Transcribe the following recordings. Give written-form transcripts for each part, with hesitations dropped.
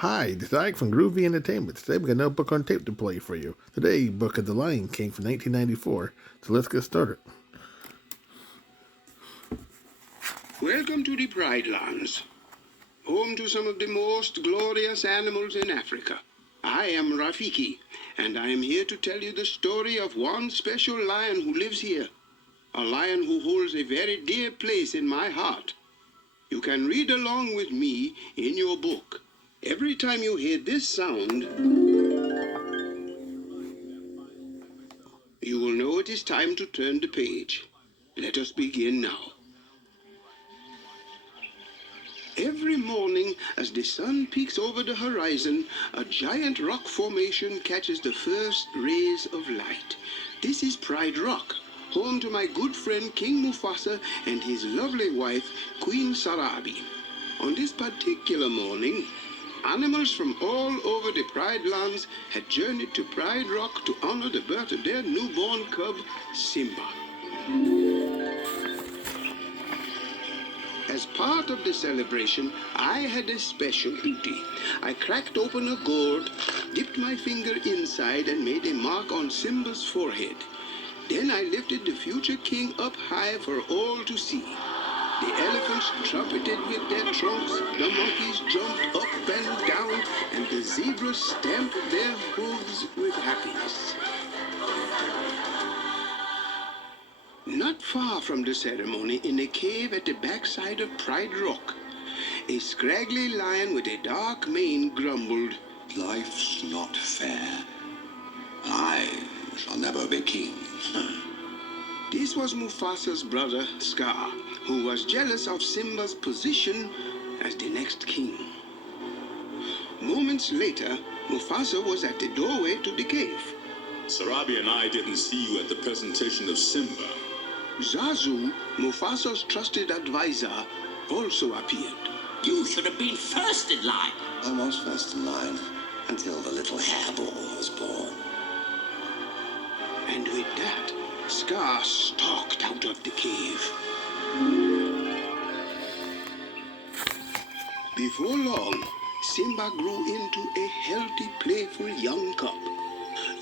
Hi, this is Ike from Groovy Entertainment. Today we got another book on tape to play for you. Today, Book of the Lion King from 1994. So let's get started. Welcome to the Pride Lands, home to some of the most glorious animals in Africa. I am Rafiki, and I am here to tell you the story of one special lion who lives here. A lion who holds a very dear place in my heart. You can read along with me in your book. Every time you hear this sound, you will know it is time to turn the page. Let us begin now. Every morning, as the sun peeks over the horizon, a giant rock formation catches the first rays of light. This is Pride Rock, home to my good friend King Mufasa and his lovely wife, Queen Sarabi. On this particular morning, animals from all over the Pride Lands had journeyed to Pride Rock to honor the birth of their newborn cub, Simba. As part of the celebration, I had a special duty. I cracked open a gourd, dipped my finger inside, and made a mark on Simba's forehead. Then I lifted the future king up high for all to see. The elephants trumpeted with their trunks, the monkeys jumped up and down, and the zebras stamped their hooves with happiness. Not far from the ceremony, in a cave at the backside of Pride Rock, a scraggly lion with a dark mane grumbled, "Life's not fair. I shall never be king." This was Mufasa's brother, Scar, who was jealous of Simba's position as the next king. Moments later, Mufasa was at the doorway to the cave. Sarabi and I didn't see you at the presentation of Simba. Zazu, Mufasa's trusted advisor, also appeared. You should have been first in line. I was first in line until the little hairball was born. And with that, Scar stalked out of the cave. Before long, Simba grew into a healthy, playful young cub.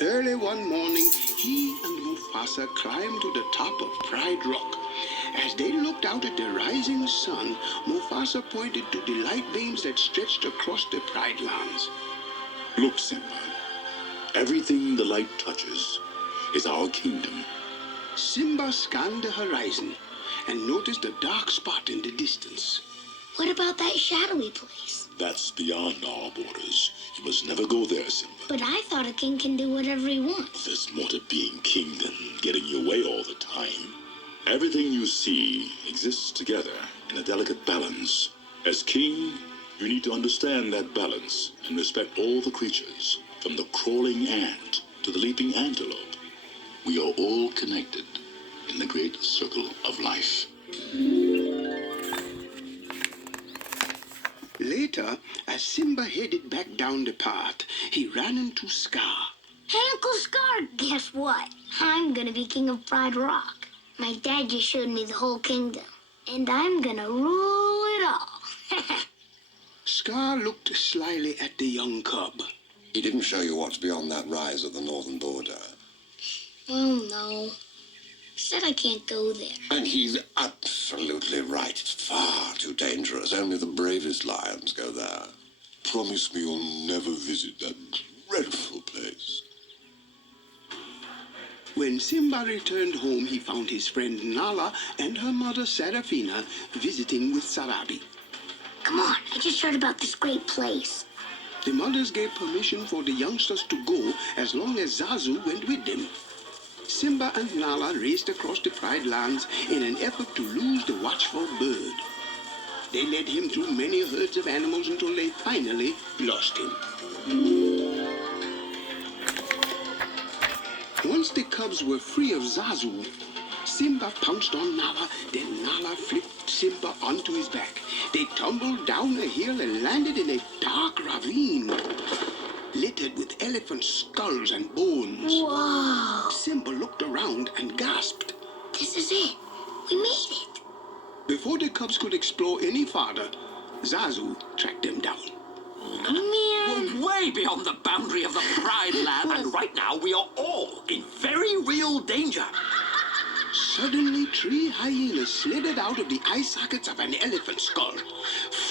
Early one morning, he and Mufasa climbed to the top of Pride Rock. As they looked out at the rising sun, Mufasa pointed to the light beams that stretched across the Pride Lands. Look, Simba. Everything the light touches is our kingdom. Simba scanned the horizon and noticed a dark spot in the distance. What about that shadowy place? That's beyond our borders. You must never go there, Simba. But I thought a king can do whatever he wants. There's more to being king than getting your way all the time. Everything you see exists together in a delicate balance. As king, you need to understand that balance and respect all the creatures, from the crawling ant to the leaping antelope. We are all connected in the great circle of life. Later, as Simba headed back down the path, he ran into Scar. Hey, Uncle Scar, guess what? I'm gonna be king of Pride Rock. My dad just showed me the whole kingdom, and I'm gonna rule it all. Scar looked slyly at the young cub. He didn't show you what's beyond that rise of the northern border. Well, no. He said I can't go there. And he's absolutely right. It's far too dangerous. Only the bravest lions go there. Promise me you'll never visit that dreadful place. When Simba returned home, he found his friend Nala and her mother Serafina visiting with Sarabi. Come on, I just heard about this great place. The mothers gave permission for the youngsters to go as long as Zazu went with them. Simba and Nala raced across the Pride Lands in an effort to lose the watchful bird. They led him through many herds of animals until they finally lost him. Once the cubs were free of Zazu, Simba pounced on Nala, then Nala flipped Simba onto his back. They tumbled down a hill and landed in a dark ravine, littered with elephant skulls and bones. Whoa! Simba looked around and gasped. This is it. We made it. Before the cubs could explore any farther, Zazu tracked them down. Meow. way beyond the boundary of the Pride Land, and right now we are all in very real danger. Suddenly, 3 hyenas slithered out of the eye sockets of an elephant skull.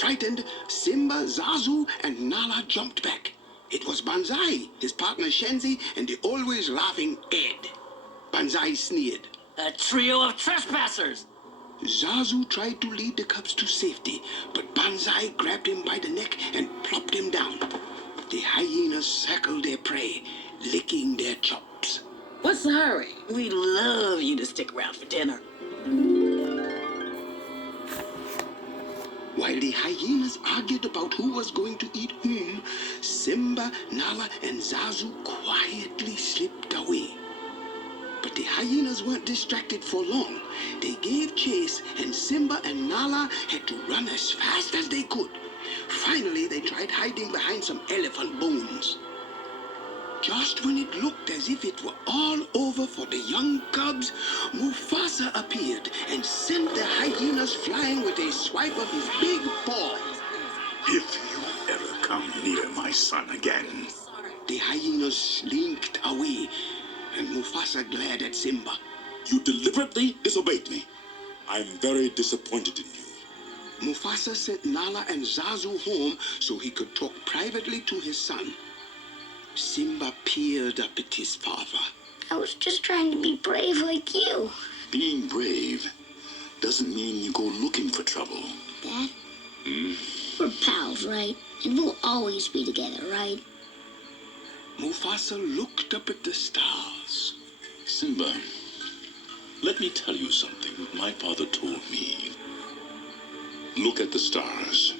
Frightened, Simba, Zazu, and Nala jumped back. It was Banzai, his partner Shenzi, and the always laughing Ed. Banzai sneered. A trio of trespassers. Zazu tried to lead the cubs to safety, but Banzai grabbed him by the neck and plopped him down. The hyenas circled their prey, licking their chops. What's the hurry? We'd love you to stick around for dinner. While the hyenas argued about who was going to eat whom, Simba, Nala, and Zazu quietly slipped away. But the hyenas weren't distracted for long. They gave chase, and Simba and Nala had to run as fast as they could. Finally, they tried hiding behind some elephant bones. Just when it looked as if it were all over for the young cubs, Mufasa appeared and sent the hyenas flying with a swipe of his big paw. If you ever come near my son again. The hyenas slinked away, and Mufasa glared at Simba. You deliberately disobeyed me. I'm very disappointed in you. Mufasa sent Nala and Zazu home so he could talk privately to his son. Simba peered up at his father. I was just trying to be brave like you. Being brave doesn't mean you go looking for trouble. Dad? We're pals, right? And we'll always be together, right? Mufasa looked up at the stars. Simba, let me tell you something my father told me. Look at the stars.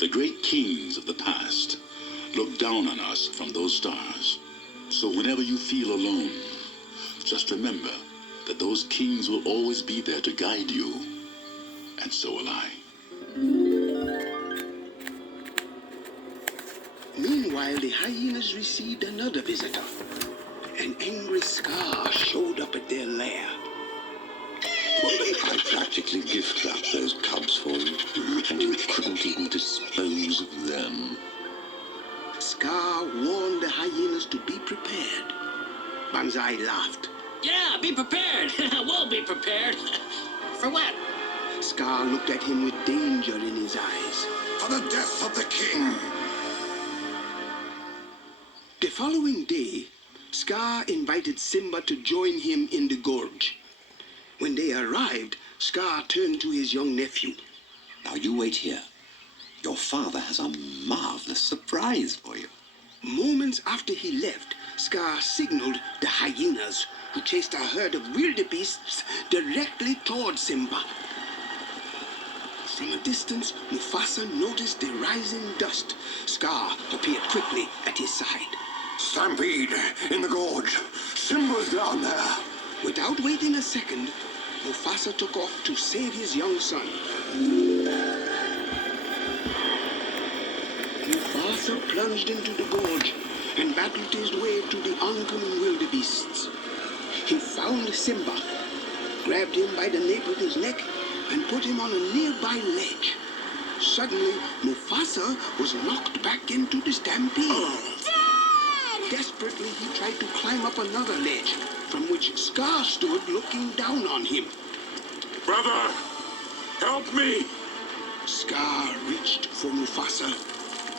The great kings of the past look down on us from those stars. So whenever you feel alone, just remember that those kings will always be there to guide you. And so will I. Meanwhile, the hyenas received another visitor. An angry Scar showed up at their lair. I practically gift-wrapped those cubs for you, and you couldn't even dispose of them. Scar warned the hyenas to be prepared. Banzai laughed. Yeah, be prepared. We'll be prepared. For what? Scar looked at him with danger in his eyes. For the death of the king! The following day, Scar invited Simba to join him in the gorge. When they arrived, Scar turned to his young nephew. Now you wait here. Your father has a marvelous surprise for you. Moments after he left, Scar signaled the hyenas, who chased a herd of wildebeests directly toward Simba. From a distance, Mufasa noticed the rising dust. Scar appeared quickly at his side. Stampede in the gorge. Simba's down there. Without waiting a second, Mufasa took off to save his young son. Mufasa plunged into the gorge and battled his way to the oncoming wildebeests. He found Simba, grabbed him by the nape of his neck, and put him on a nearby ledge. Suddenly, Mufasa was knocked back into the stampede. Dad! Desperately, he tried to climb up another ledge, from which Scar stood looking down on him. Brother, help me! Scar reached for Mufasa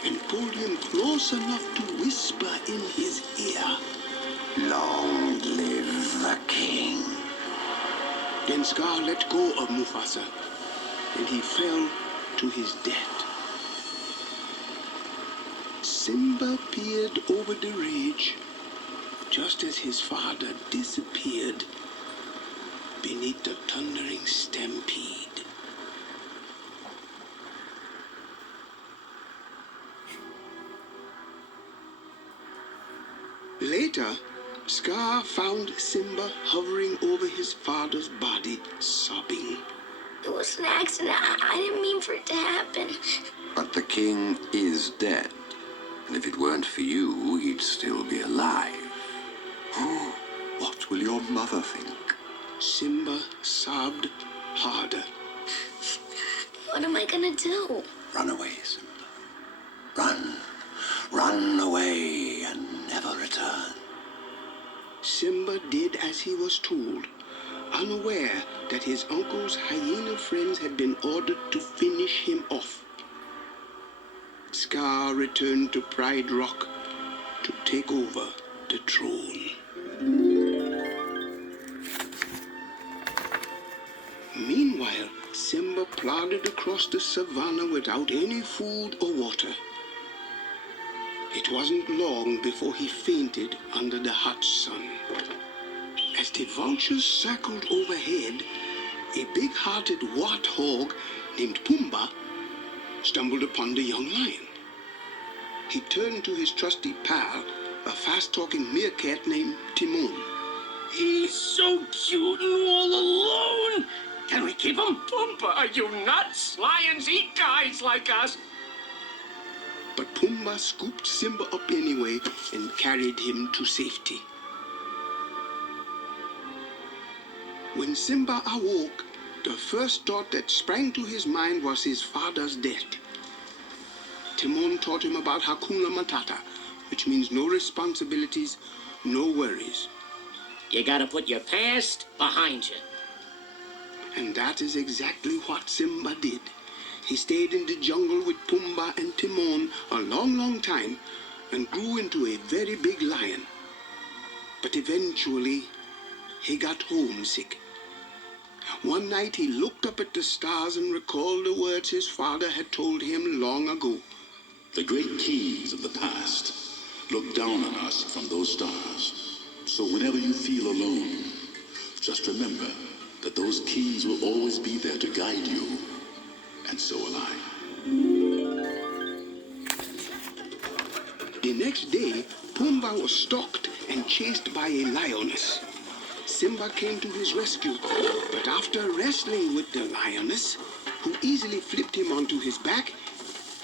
and pulled him close enough to whisper in his ear. Long live the king. Then Scar let go of Mufasa, and he fell to his death. Simba peered over the ridge, just as his father disappeared beneath the thundering stampede. Later, Scar found Simba hovering over his father's body, sobbing. It was an accident. I didn't mean for it to happen. But the king is dead. And if it weren't for you, he'd still be alive. What will your mother think? Simba sobbed harder. What am I gonna do? Run away, Simba. Run. Run away. Simba did as he was told, unaware that his uncle's hyena friends had been ordered to finish him off. Scar returned to Pride Rock to take over the throne. Meanwhile, Simba plodded across the savannah without any food or water. It wasn't long before he fainted under the hot sun. As the vultures circled overhead, a big-hearted warthog named Pumbaa stumbled upon the young lion. He turned to his trusty pal, a fast-talking meerkat named Timon. He's so cute and all alone. Can we keep him? Pumbaa, are you nuts? Lions eat guys like us. But Pumbaa scooped Simba up anyway and carried him to safety. When Simba awoke, the first thought that sprang to his mind was his father's death. Timon taught him about Hakuna Matata, which means no responsibilities, no worries. You gotta put your past behind you. And that is exactly what Simba did. He stayed in the jungle with Pumbaa and Timon a long time and grew into a very big lion. But eventually, he got homesick. One night he looked up at the stars and recalled the words his father had told him long ago. The great kings of the past look down on us from those stars. So whenever you feel alone, just remember that those kings will always be there to guide you. And so will I. The next day, Pumbaa was stalked and chased by a lioness. Simba came to his rescue, but after wrestling with the lioness, who easily flipped him onto his back,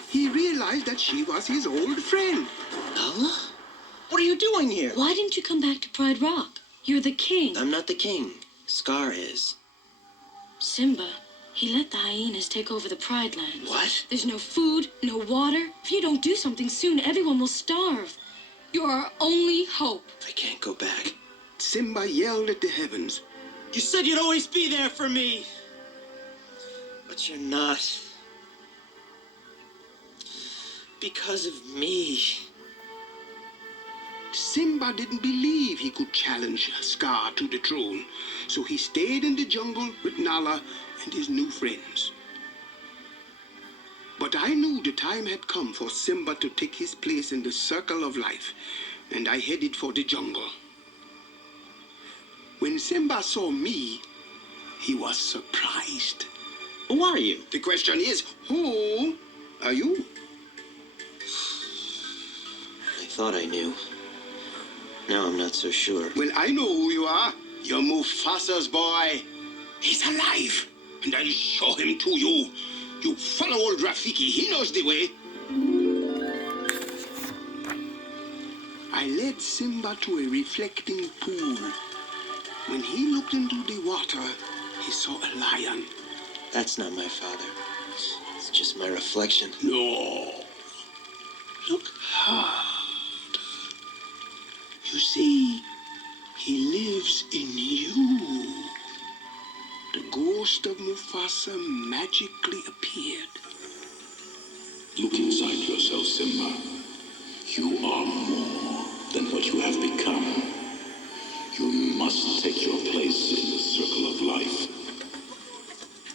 he realized that she was his old friend. Nala? What are you doing here? Why didn't you come back to Pride Rock? You're the king. I'm not the king. Scar is. Simba, he let the hyenas take over the Pride Lands. What? There's no food, no water. If you don't do something soon, everyone will starve. You're our only hope. I can't go back. Simba yelled at the heavens. You said you'd always be there for me. But you're not. Because of me. Simba didn't believe he could challenge Scar to the throne, so he stayed in the jungle with Nala and his new friends. But I knew the time had come for Simba to take his place in the circle of life, and I headed for the jungle. When Simba saw me, he was surprised. Who are you? The question is, who are you? I thought I knew. Now I'm not so sure. Well, I know who you are. You're Mufasa's boy. He's alive, and I'll show him to you. You follow old Rafiki. He knows the way. I led Simba to a reflecting pool. When he looked into the water, he saw a lion. That's not my father. It's just my reflection. No. Look hard. You see, he lives in you. The ghost of Mufasa magically appeared. Look inside yourself, Simba. You are more than what you have become. You must take your place in the circle of life.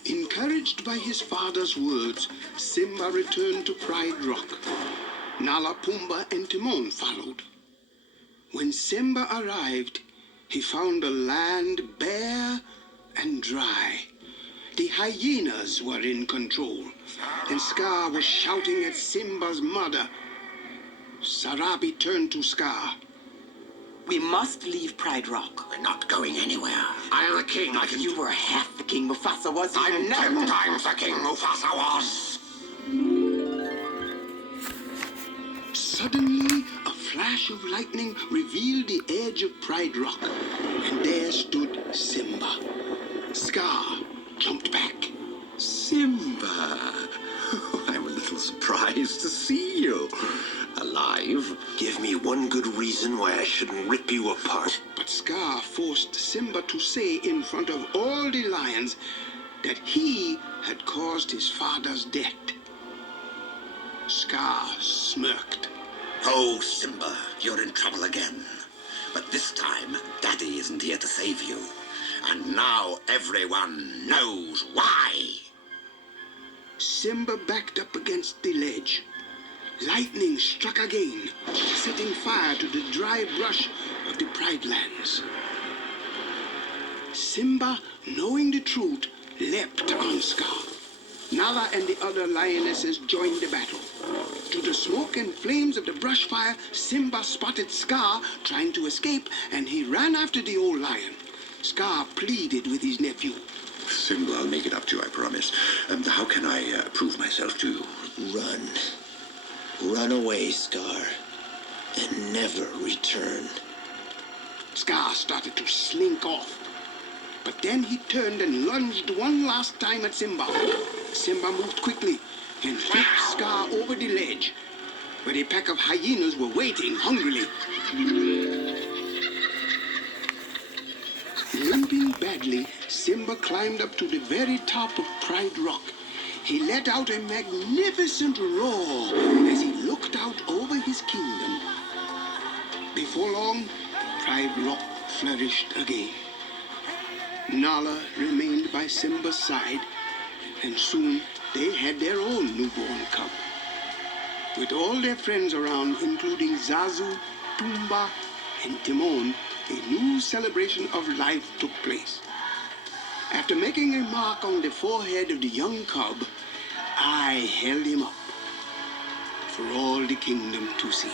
Encouraged by his father's words, Simba returned to Pride Rock. Nala, Pumbaa, and Timon followed. When Simba arrived, he found the land bare and dry. The hyenas were in control, and Scar was shouting at Simba's mother. Sarabi turned to Scar. We must leave Pride Rock. We're not going anywhere. I am the king. I can... You were half the king Mufasa was. I'm 10 times the king Mufasa was. Suddenly, a flash of lightning revealed the edge of Pride Rock, and there stood Simba. Scar jumped back. Simba, I'm a little surprised to see you. A alive. Give me one good reason why I shouldn't rip you apart. But Scar forced Simba to say in front of all the lions that he had caused his father's death. Scar smirked. Oh, Simba, you're in trouble again. But this time, Daddy isn't here to save you. And now everyone knows why. Simba backed up against the ledge. Lightning struck again, setting fire to the dry brush of the Pride Lands. Simba, knowing the truth, leapt on Scar. Nala and the other lionesses joined the battle. Through the smoke and flames of the brush fire, Simba spotted Scar trying to escape, and he ran after the old lion. Scar pleaded with his nephew. Simba, I'll make it up to you, I promise. How can I prove myself to you? Run. Run away, Scar, and never return. Scar started to slink off. But then he turned and lunged one last time at Simba. Simba moved quickly and flipped Scar over the ledge, where a pack of hyenas were waiting hungrily. Limping badly, Simba climbed up to the very top of Pride Rock. He let out a magnificent roar as he looked out over his kingdom. Before long, Pride Rock flourished again. Nala remained by Simba's side, and soon they had their own newborn cub. With all their friends around, including Zazu, Pumbaa, and Timon, a new celebration of life took place. After making a mark on the forehead of the young cub, I held him up for all the kingdom to see.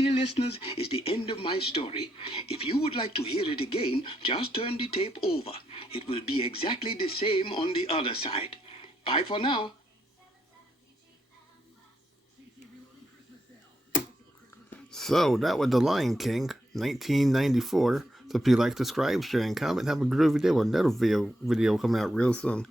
dear listeners, is the end of my story. If you would like to hear it again, just turn the tape over. It will be exactly the same on the other side. Bye for now. So that was The Lion King, 1994. So if you like, subscribe, share, and comment. Have a groovy day with another video coming out real soon.